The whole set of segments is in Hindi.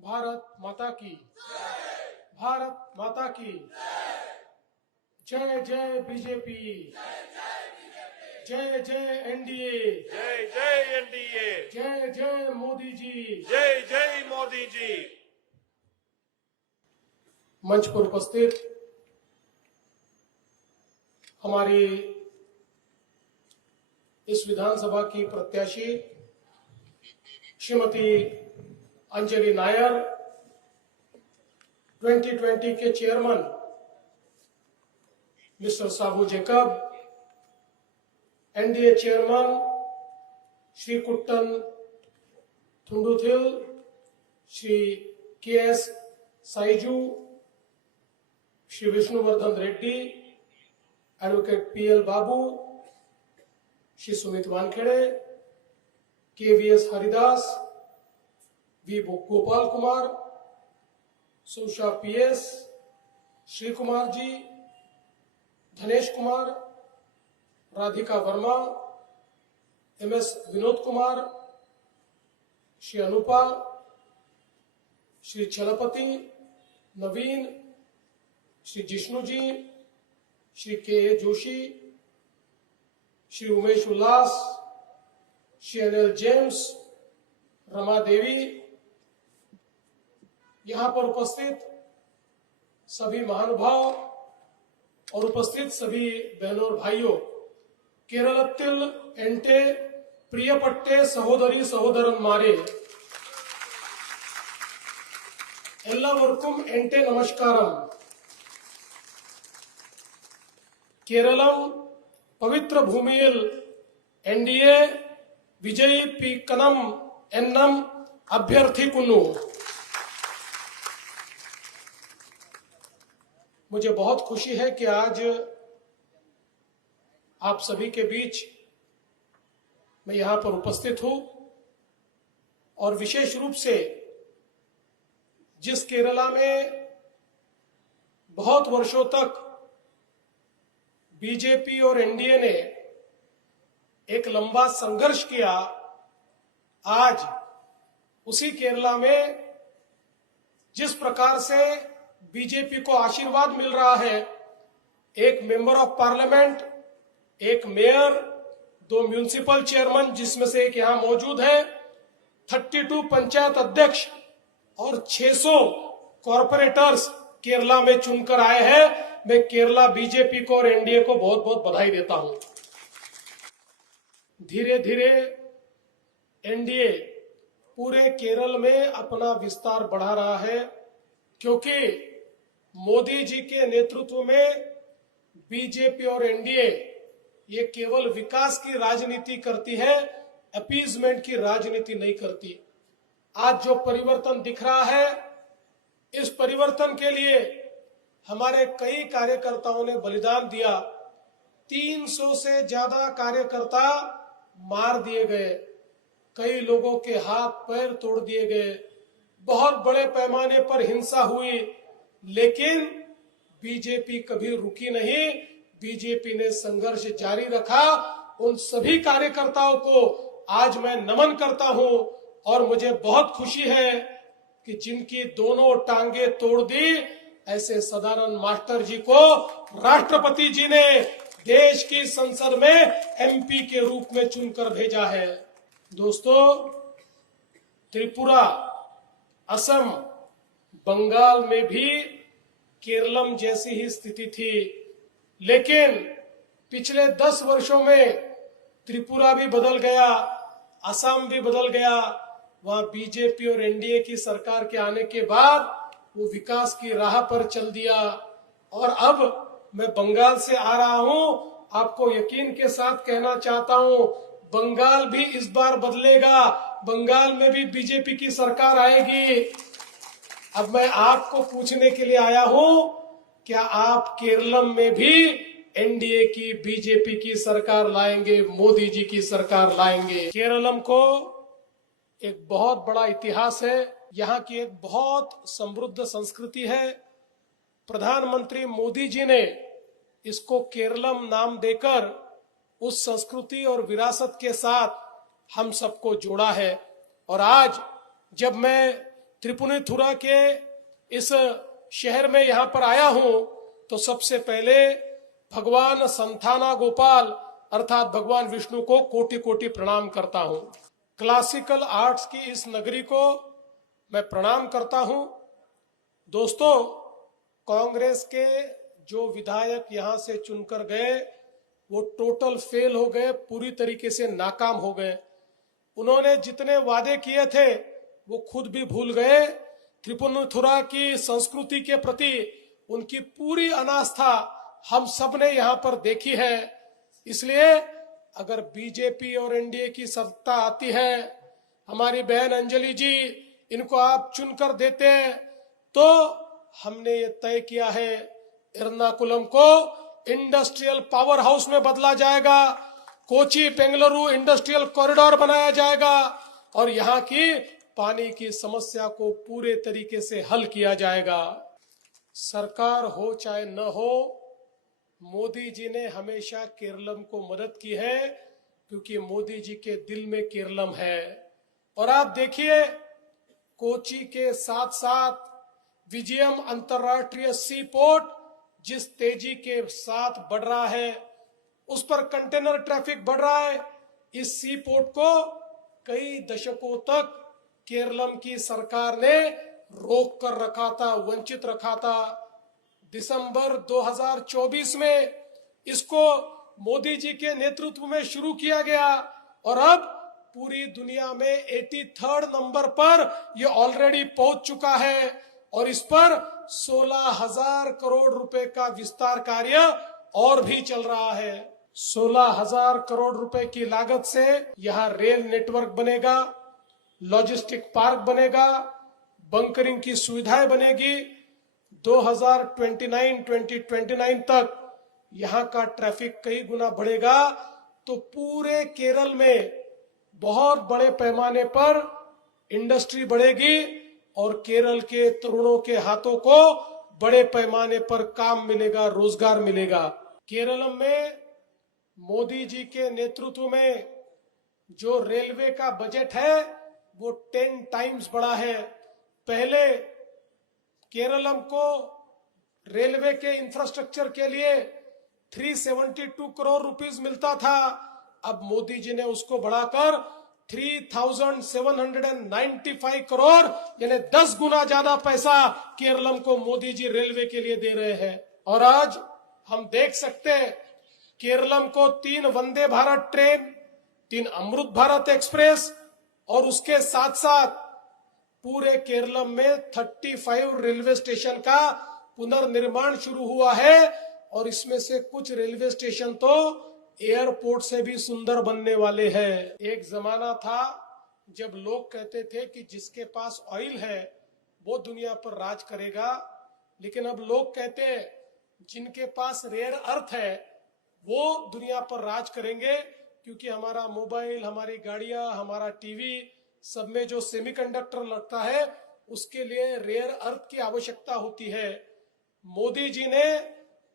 भारत माता की, भारत माता की जय जय बीजेपी, जय जय एनडीए, जय जय एनडीए, जय जय मोदी जी, जय जय मोदी जी। मंच पर उपस्थित हमारी इस विधानसभा की प्रत्याशी श्रीमती अंजलि नायर, 2020 के chairman mister Sabu Jacob, NDA chairman Shri Kuttan Thunduthil, Shri K S. Saiju, Shri Vishnuvardhan Reddy, advocate P L. Babu, Shri Sumit Wankhede, K V S. Haridas, V. Gopal Kumar, Susha P S., Shri Kumar ji, Dhanesh Kumar, Radhika Varma, M S. Vinod Kumar, Shri Anupa, Shri Chalapathi, Naveen, Shri Jishnu ji, Shri K. Joshi, Shri Umesh Ullas, Shri Anil James, Rama Devi, यहां पर उपस्थित सभी महानुभाव और उपस्थित सभी बहनों और भाइयों, केरलत्तिल एंटे प्रियपट्टे सहोदरी सहोदरन मारे एल्लावर्कुम एंटे नमस्कारम। केरलम पवित्र भूमियल एनडीए विजयी पीकनम एन्नम अभ्यर्थी कुन्नु। मुझे बहुत खुशी है कि आज आप सभी के बीच मैं यहां पर उपस्थित हूं और विशेष रूप से जिस केरला में बहुत वर्षों तक बीजेपी और एनडीए ने एक लंबा संघर्ष किया, आज उसी केरला में जिस प्रकार से बीजेपी को आशीर्वाद मिल रहा है, एक मेंबर ऑफ पार्लियामेंट, एक मेयर, 2 म्युनिसिपल चेयरमैन जिसमें से एक यहां मौजूद है, 32 पंचायत अध्यक्ष और 600 कॉर्पोरेटर्स केरला में चुनकर आए हैं। मैं केरला बीजेपी को और एनडीए को बहुत बहुत बधाई देता हूं। धीरे धीरे एनडीए पूरे केरल में अपना विस्तार बढ़ा रहा है, क्योंकि मोदी जी के नेतृत्व में बीजेपी और एनडीए ये केवल विकास की राजनीति करती है, अपीजमेंट की राजनीति नहीं करती। आज जो परिवर्तन दिख रहा है, इस परिवर्तन के लिए हमारे कई कार्यकर्ताओं ने बलिदान दिया। 300 से ज्यादा कार्यकर्ता मार दिए गए, कई लोगों के हाथ पैर तोड़ दिए गए, बहुत बड़े पैमाने पर हिंसा हुई, लेकिन बीजेपी कभी रुकी नहीं। बीजेपी ने संघर्ष जारी रखा। उन सभी कार्यकर्ताओं को आज मैं नमन करता हूं और मुझे बहुत खुशी है कि जिनकी दोनों टांगे तोड़ दी, ऐसे सदानंद मास्टर जी को राष्ट्रपति जी ने देश की संसद में एमपी के रूप में चुनकर भेजा है। दोस्तों, त्रिपुरा, असम, बंगाल में भी केरलम जैसी ही स्थिति थी, लेकिन पिछले 10 वर्षों में त्रिपुरा भी बदल गया, असम भी बदल गया। वहां बीजेपी और एनडीए की सरकार के आने के बाद वो विकास की राह पर चल दिया। और अब मैं बंगाल से आ रहा हूं, आपको यकीन के साथ कहना चाहता हूं, बंगाल भी इस बार बदलेगा, बंगाल में भी बीजेपी की सरकार आएगी। अब मैं आपको पूछने के लिए आया हूं, क्या आप केरलम में भी एनडीए की, बीजेपी की सरकार लाएंगे, मोदी जी की सरकार लाएंगे? केरलम को एक बहुत बड़ा इतिहास है, यहाँ की एक बहुत समृद्ध संस्कृति है। प्रधानमंत्री मोदी जी ने इसको केरलम नाम देकर उस संस्कृति और विरासत के साथ हम सबको जोड़ा है। और आज जब मैं त्रिपुनिथुरा के इस शहर में यहां पर आया हूं तो सबसे पहले भगवान संथाना गोपाल अर्थात भगवान विष्णु को कोटि कोटि प्रणाम करता हूं। क्लासिकल आर्ट्स की इस नगरी को मैं प्रणाम करता हूं। दोस्तों, कांग्रेस के जो विधायक यहां से चुनकर गए वो टोटल फेल हो गए, पूरी तरीके से नाकाम हो गए। उन्होंने जितने वादे किए थे वो खुद भी भूल गए। त्रिपुनिथुरा की संस्कृति के प्रति उनकी पूरी अनास्था हम सब ने यहाँ पर देखी है। इसलिए अगर बीजेपी और एनडीए की सत्ता आती है, हमारी बहन अंजलि जी इनको आप चुनकर देते हैं, तो हमने ये तय किया है एर्नाकुलम को इंडस्ट्रियल पावर हाउस में बदला जाएगा, कोची बेंगलुरु इंडस्ट्रियल कॉरिडोर बनाया जाएगा और यहाँ की पानी की समस्या को पूरे तरीके से हल किया जाएगा। सरकार हो चाहे न हो, मोदी जी ने हमेशा केरलम को मदद की है क्योंकि मोदी जी के दिल में केरलम है। और आप देखिए, कोची के साथ साथ विजयम अंतर्राष्ट्रीय सी पोर्ट जिस तेजी के साथ बढ़ रहा है, उस पर कंटेनर ट्रैफिक बढ़ रहा है। इस सी पोर्ट को कई दशकों तक केरलम की सरकार ने रोक कर रखा था, वंचित रखा था। दिसंबर 2024 में इसको मोदी जी के नेतृत्व में शुरू किया गया और अब पूरी दुनिया में 83rd नंबर पर यह ऑलरेडी पहुंच चुका है और इस पर 16,000 करोड़ रुपए का विस्तार कार्य और भी चल रहा है। 16,000 करोड़ रुपए की लागत से यहाँ रेल नेटवर्क बनेगा, लॉजिस्टिक पार्क बनेगा, बंकरिंग की सुविधाएं बनेगी। 2029 तक यहाँ का ट्रैफिक कई गुना बढ़ेगा तो पूरे केरल में बहुत बड़े पैमाने पर इंडस्ट्री बढ़ेगी और केरल के तरुणों के हाथों को बड़े पैमाने पर काम मिलेगा, रोजगार मिलेगा। केरल में मोदी जी के नेतृत्व में जो रेलवे का बजट है वो 10 टाइम्स बढ़ा है। पहले केरलम को रेलवे के इंफ्रास्ट्रक्चर के लिए 372 करोड़ रुपीस मिलता था, अब मोदी जी ने उसको बढ़ाकर 3,795 करोड़ यानी 10 गुना ज्यादा पैसा केरलम को मोदी जी रेलवे के लिए दे रहे हैं। और आज हम देख सकते हैं केरलम को 3 वंदे भारत ट्रेन, 3 अमृत भारत एक्सप्रेस और उसके साथ साथ पूरे केरलम में 35 रेलवे स्टेशन का पुनर्निर्माण शुरू हुआ है और इसमें से कुछ रेलवे स्टेशन तो एयरपोर्ट से भी सुंदर बनने वाले हैं। एक जमाना था जब लोग कहते थे कि जिसके पास ऑयल है वो दुनिया पर राज करेगा, लेकिन अब लोग कहते हैं जिनके पास रेयर अर्थ है वो दुनिया पर राज करेंगे, क्योंकि हमारा मोबाइल, हमारी गाड़ियां, हमारा टीवी सब में जो सेमीकंडक्टर लगता है उसके लिए रेयर अर्थ की आवश्यकता होती है। मोदी जी ने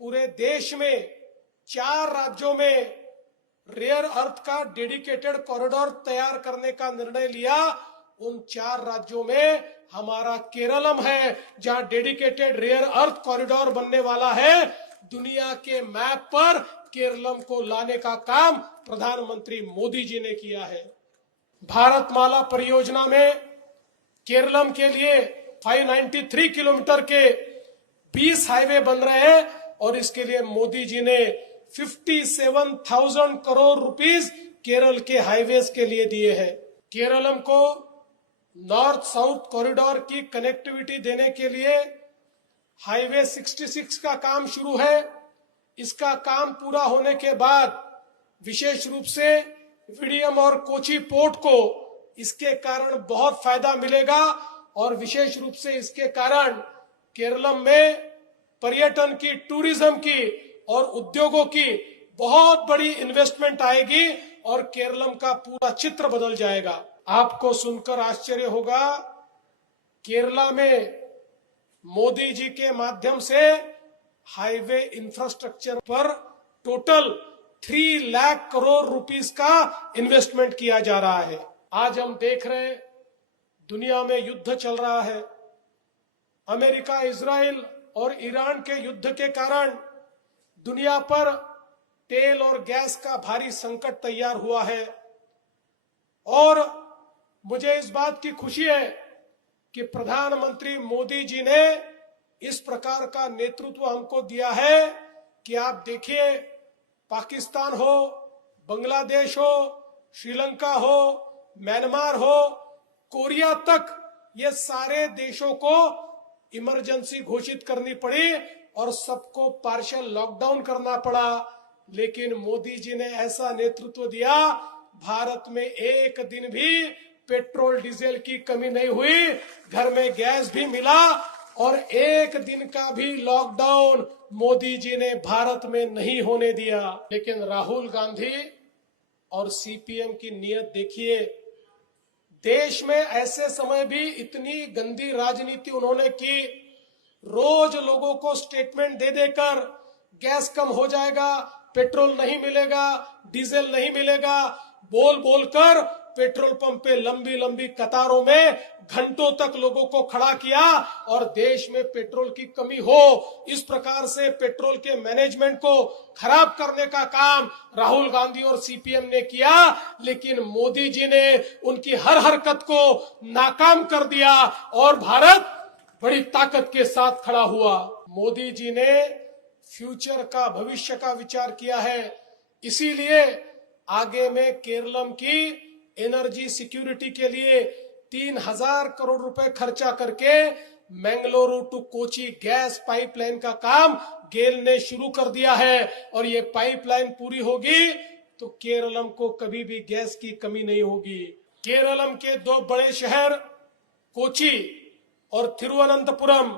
पूरे देश में 4 राज्यों में रेयर अर्थ का डेडिकेटेड कॉरिडोर तैयार करने का निर्णय लिया। उन 4 राज्यों में हमारा केरलम है जहां डेडिकेटेड रेयर अर्थ कॉरिडोर बनने वाला है। दुनिया के मैप पर केरलम को लाने का काम प्रधानमंत्री मोदी जी ने किया है। भारतमाला परियोजना में केरलम के लिए 593 किलोमीटर के 20 हाईवे बन रहे हैं और इसके लिए मोदी जी ने 57,000 करोड़ रुपीस केरल के हाईवेज के लिए दिए हैं। केरलम को नॉर्थ साउथ कॉरिडोर की कनेक्टिविटी देने के लिए हाईवे 66 का काम शुरू है। इसका काम पूरा होने के बाद विशेष रूप से विडियम और कोची पोर्ट को इसके कारण बहुत फायदा मिलेगा और विशेष रूप से इसके कारण केरलम में पर्यटन की, टूरिज्म की और उद्योगों की बहुत बड़ी इन्वेस्टमेंट आएगी और केरलम का पूरा चित्र बदल जाएगा। आपको सुनकर आश्चर्य होगा, केरला में मोदी जी के माध्यम से हाईवे इंफ्रास्ट्रक्चर पर टोटल 3 लाख करोड़ रुपीस का इन्वेस्टमेंट किया जा रहा है। आज हम देख रहे हैं दुनिया में युद्ध चल रहा है। अमेरिका, इजराइल और ईरान के युद्ध के कारण दुनिया पर तेल और गैस का भारी संकट तैयार हुआ है। और मुझे इस बात की खुशी है कि प्रधानमंत्री मोदी जी ने इस प्रकार का नेतृत्व हमको दिया है कि आप देखिए, पाकिस्तान हो, बांग्लादेश हो, श्रीलंका हो, म्यांमार हो, कोरिया तक, ये सारे देशों को इमरजेंसी घोषित करनी पड़ी और सबको पार्शियल लॉकडाउन करना पड़ा। लेकिन मोदी जी ने ऐसा नेतृत्व दिया, भारत में एक दिन भी पेट्रोल डीजल की कमी नहीं हुई, घर में गैस भी मिला और एक दिन का भी लॉकडाउन मोदी जी ने भारत में नहीं होने दिया। लेकिन राहुल गांधी और सीपीएम की नीयत देखिए, देश में ऐसे समय भी इतनी गंदी राजनीति उन्होंने की, रोज लोगों को स्टेटमेंट दे देकर गैस कम हो जाएगा, पेट्रोल नहीं मिलेगा, डीजल नहीं मिलेगा, बोल बोलकर पेट्रोल पंप पे लंबी लंबी कतारों में घंटों तक लोगों को खड़ा किया और देश में पेट्रोल की कमी हो, इस प्रकार से पेट्रोल के मैनेजमेंट को खराब करने का काम राहुल गांधी और सीपीएम ने किया। लेकिन मोदी जी ने उनकी हर हरकत को नाकाम कर दिया और भारत बड़ी ताकत के साथ खड़ा हुआ। मोदी जी ने फ्यूचर का, भविष्य का विचार किया है, इसीलिए आगे में केरलम की एनर्जी सिक्योरिटी के लिए 3000 करोड़ रुपए खर्चा करके Mangaluru to Kochi gas pipeline का काम गेल ने शुरू कर दिया है। और ये पाइपलाइन पूरी होगी तो केरलम को कभी भी गैस की कमी नहीं होगी। केरलम के दो बड़े शहर कोची और तिरुवनंतपुरम,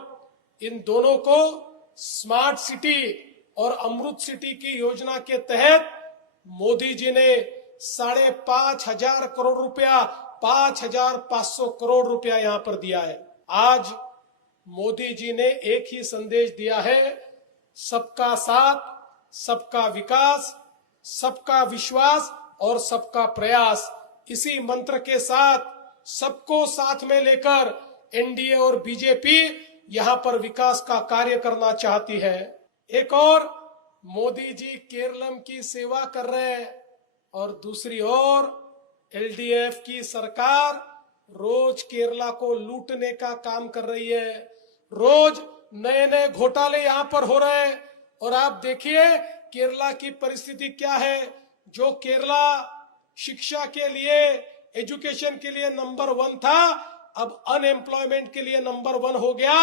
इन दोनों को स्मार्ट सिटी और अमृत सिटी की योजना के तहत मोदी जी ने 5,500 करोड़ रुपया, 5,500 करोड़ रुपया यहां पर दिया है। आज मोदी जी ने एक ही संदेश दिया है, सबका साथ, सबका विकास, सबका विश्वास और सबका प्रयास। इसी मंत्र के साथ सबको साथ में लेकर एनडीए और बीजेपी यहां पर विकास का कार्य करना चाहती है। एक और मोदी जी केरलम की सेवा कर रहे हैं और दूसरी ओर एलडीएफ की सरकार रोज केरला को लूटने का काम कर रही है। रोज नए नए घोटाले यहां पर हो रहे हैं और आप देखिए केरला की परिस्थिति क्या है। जो केरला शिक्षा के लिए, एजुकेशन के लिए नंबर 1 था, अब अनएम्प्लॉयमेंट के लिए नंबर 1 हो गया,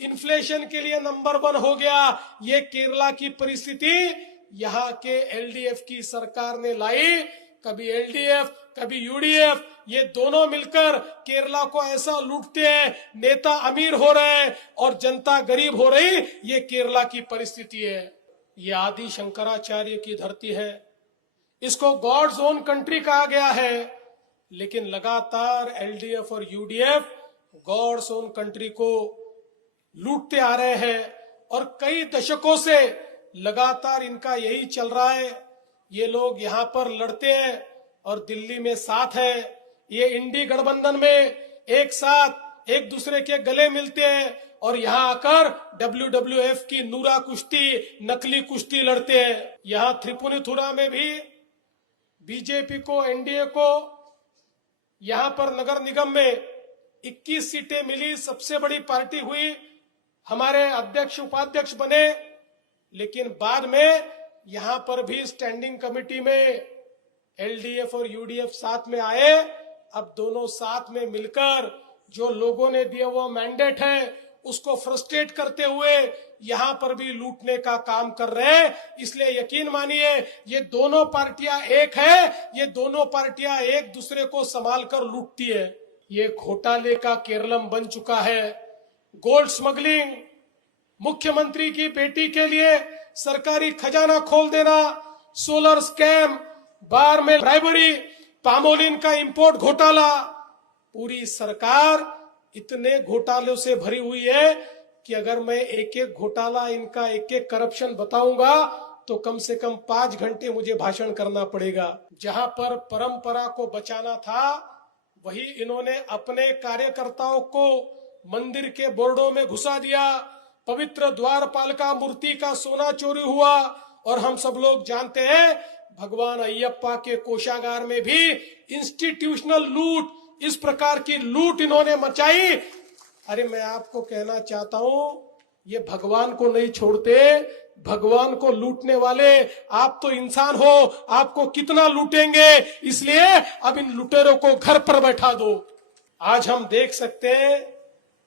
इन्फ्लेशन के लिए नंबर 1 हो गया। ये केरला की परिस्थिति यहाँ के एलडीएफ की सरकार ने लाई। कभी एलडीएफ, कभी यूडीएफ, ये दोनों मिलकर केरला को ऐसा लूटते हैं, नेता अमीर हो रहे हैं और जनता गरीब हो रही। ये केरला की परिस्थिति है। ये आदि शंकराचार्य की धरती है, इसको गॉड्स ओन कंट्री कहा गया है। लेकिन लगातार एलडीएफ और यूडीएफ गॉड्स ओन कंट्री को लूटते आ रहे हैं और कई दशकों से लगातार इनका यही चल रहा है। ये लोग यहाँ पर लड़ते हैं और दिल्ली में साथ है। ये इंडी गठबंधन में एक साथ एक दूसरे के गले मिलते हैं और यहाँ आकर WWF की नूरा कुश्ती, नकली कुश्ती लड़ते हैं। यहाँ त्रिपुनिथुरा में भी बीजेपी को, एनडीए को यहाँ पर नगर निगम में 21 सीटें मिली, सबसे बड़ी पार्टी हुई, हमारे अध्यक्ष उपाध्यक्ष बने। लेकिन बाद में यहां पर भी स्टैंडिंग कमेटी में एलडीएफ और यूडीएफ साथ में आए। अब दोनों साथ में मिलकर जो लोगों ने दिया वो मैंडेट है उसको फ्रस्ट्रेट करते हुए यहां पर भी लूटने का काम कर रहे हैं। इसलिए यकीन मानिए ये दोनों पार्टियां एक है, ये दोनों पार्टियां एक दूसरे को संभाल कर लूटती है। ये घोटाले का केरलम बन चुका है। गोल्ड स्मगलिंग, मुख्यमंत्री की बेटी के लिए सरकारी खजाना खोल देना, सोलर स्कैम, बार में ब्राइबरी, पामोलिन का इंपोर्ट घोटाला, पूरी सरकार इतने घोटालों से भरी हुई है कि अगर मैं एक एक घोटाला, इनका एक एक करप्शन बताऊंगा तो कम से कम 5 घंटे मुझे भाषण करना पड़ेगा। जहां पर परंपरा को बचाना था, वही इन्होंने अपने कार्यकर्ताओं को मंदिर के बोर्डों में घुसा दिया। पवित्र द्वारपालिका मूर्ति का सोना चोरी हुआ और हम सब लोग जानते हैं भगवान अय्यप्पा के कोषागार में भी इंस्टीट्यूशनल लूट, इस प्रकार की लूट इन्होंने मचाई। अरे मैं आपको कहना चाहता हूं, ये भगवान को नहीं छोड़ते, भगवान को लूटने वाले आप तो इंसान हो, आपको कितना लूटेंगे, इसलिए अब इन लुटेरों को घर पर बैठा दो। आज हम देख सकते हैं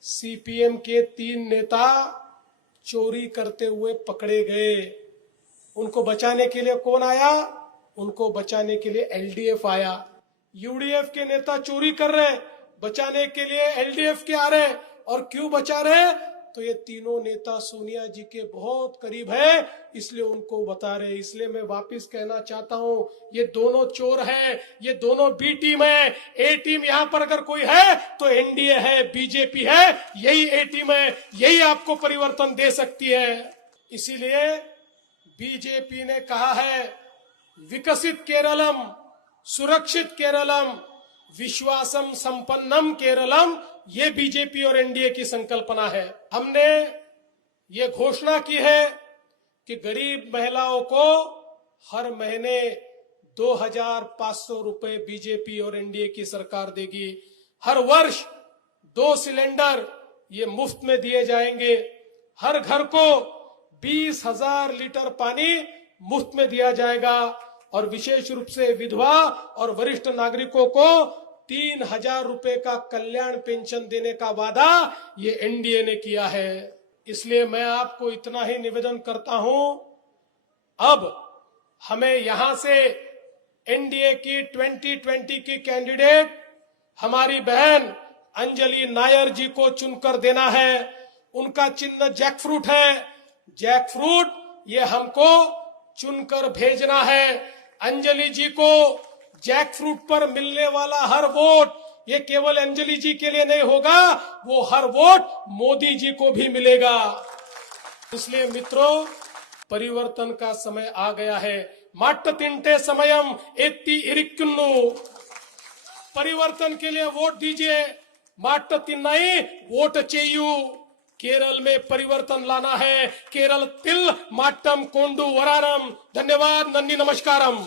सीपीएम के 3 नेता चोरी करते हुए पकड़े गए। उनको बचाने के लिए कौन आया? उनको बचाने के लिए एलडीएफ आया। यूडीएफ के नेता चोरी कर रहे हैं, बचाने के लिए एलडीएफ के आ रहे हैं। और क्यों बचा रहे हैं? तो ये तीनों नेता सोनिया जी के बहुत करीब है, इसलिए उनको बता रहे। इसलिए मैं वापस कहना चाहता हूं, ये दोनों चोर हैं, ये दोनों बी टीम है। ए टीम यहां पर अगर कोई है तो एनडीए है, बीजेपी है, यही ए टीम है, यही आपको परिवर्तन दे सकती है। इसीलिए बीजेपी ने कहा है विकसित केरलम, सुरक्षित केरलम, विश्वासम संपन्नम केरलम, ये बीजेपी और एनडीए की संकल्पना है। हमने ये घोषणा की है कि गरीब महिलाओं को हर महीने 2,500 रुपए बीजेपी और एनडीए की सरकार देगी। हर वर्ष 2 सिलेंडर ये मुफ्त में दिए जाएंगे। हर घर को 20,000 लीटर पानी मुफ्त में दिया जाएगा और विशेष रूप से विधवा और वरिष्ठ नागरिकों को 3,000 रुपए का कल्याण पेंशन देने का वादा ये एनडीए ने किया है। इसलिए मैं आपको इतना ही निवेदन करता हूं, अब हमें यहां से एनडीए की 2020 की कैंडिडेट हमारी बहन अंजलि नायर जी को चुनकर देना है। उनका चिन्ह जैक फ्रूट है। जैक फ्रूट ये हमको चुनकर भेजना है। अंजलि जी को जैक फ्रूट पर मिलने वाला हर वोट ये केवल अंजलि जी के लिए नहीं होगा, वो हर वोट मोदी जी को भी मिलेगा। इसलिए मित्रों, परिवर्तन का समय आ गया है। माट्ट तिंटे समयम एत्ती इरिक्कुन्नु, परिवर्तन के लिए वोट दीजिए। माट्ट तिन्नाई वोट चेयू। केरल में परिवर्तन लाना है। केरल तिल माट्टम कोंडू वरानम। धन्यवाद, नन्दी नमस्कारम।